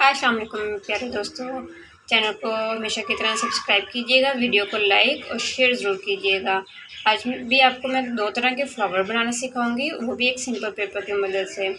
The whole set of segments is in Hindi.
अस्सलाम वालेकुम प्यारे दोस्तों, चैनल को हमेशा की तरह सब्सक्राइब कीजिएगा, वीडियो को लाइक और शेयर ज़रूर कीजिएगा। आज भी आपको मैं 2 तरह के फ्लावर बनाना सिखाऊंगी, वो भी एक सिंपल पेपर की मदद से।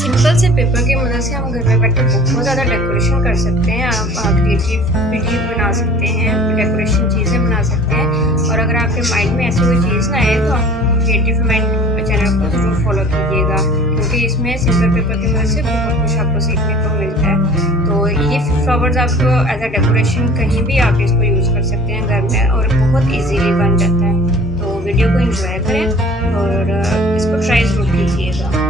सिंपल से पेपर की मदद से हम घर में बैठे बहुत ज़्यादा डेकोरेशन कर सकते हैं। आप क्रिएटिविटी बना सकते हैं, डेकोरेशन चीज़ें बना सकते हैं। और अगर आपके माइंड में ऐसी कोई चीज़ ना आए तो आप क्रिएटिव माइंड चैनल को ज़रूर फॉलो कीजिएगा, क्योंकि इसमें सिंपल पेपर की मदद से बहुत कुछ आपको सीखने को मिलता है। तो ये फ्लावर्स आपको एज अ डेकोरेशन कहीं भी आप इसको यूज़ कर सकते हैं घर में, और बहुत ईजीली बन जाता है। तो वीडियो को एंजॉय करें और इसको ट्राई ज़रूर कीजिएगा।